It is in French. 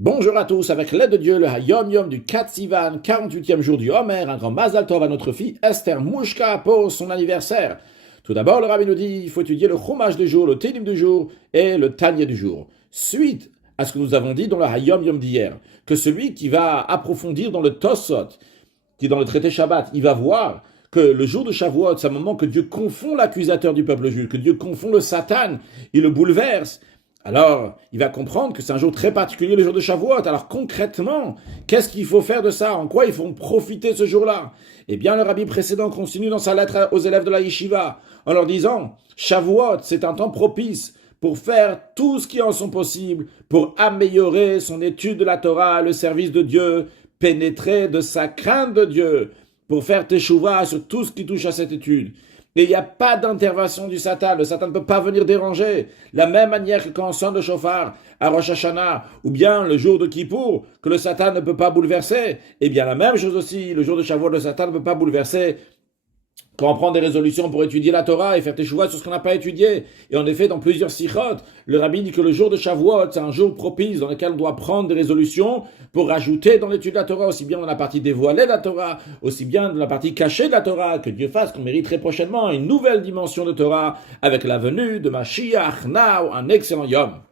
Bonjour à tous, avec l'aide de Dieu, le Hayom Yom du 4 Sivan, 48e jour du Homer, un grand Mazal Tov à notre fille Esther Mouchka pour son anniversaire. Tout d'abord, le rabbi nous dit il faut étudier le Chumash du jour, le Télim du jour et le Tanya du jour. Suite à ce que nous avons dit dans le Hayom Yom d'hier, que celui qui va approfondir dans le Tosot, qui est dans le traité Shabbat, il va voir que le jour de Shavuot, c'est un moment que Dieu confond l'accusateur du peuple juif, que Dieu confond le Satan, il le bouleverse. Alors, il va comprendre que c'est un jour très particulier, le jour de Shavuot. Alors, concrètement, qu'est-ce qu'il faut faire de ça? En quoi il faut profiter ce jour-là? Eh bien, le rabbi précédent continue dans sa lettre aux élèves de la yeshiva, en leur disant, Shavuot, c'est un temps propice pour faire tout ce qui en sont possible, pour améliorer son étude de la Torah, le service de Dieu, pénétrer de sa crainte de Dieu, pour faire teshuva sur tout ce qui touche à cette étude. Et il n'y a pas d'intervention du Satan. Le Satan ne peut pas venir déranger. La même manière que quand on sonne le chauffard à Rosh Hashanah, ou bien le jour de Kippour, que le Satan ne peut pas bouleverser, eh bien la même chose aussi, le jour de Shavuot, le Satan ne peut pas bouleverser. Quand on prend des résolutions pour étudier la Torah et faire teshuva sur ce qu'on n'a pas étudié. Et en effet, dans plusieurs sikhot, le rabbi dit que le jour de Shavuot, c'est un jour propice dans lequel on doit prendre des résolutions pour rajouter dans l'étude de la Torah, aussi bien dans la partie dévoilée de la Torah, aussi bien dans la partie cachée de la Torah, que Dieu fasse qu'on mérite très prochainement une nouvelle dimension de Torah avec la venue de Mashiach, now, un excellent Yom.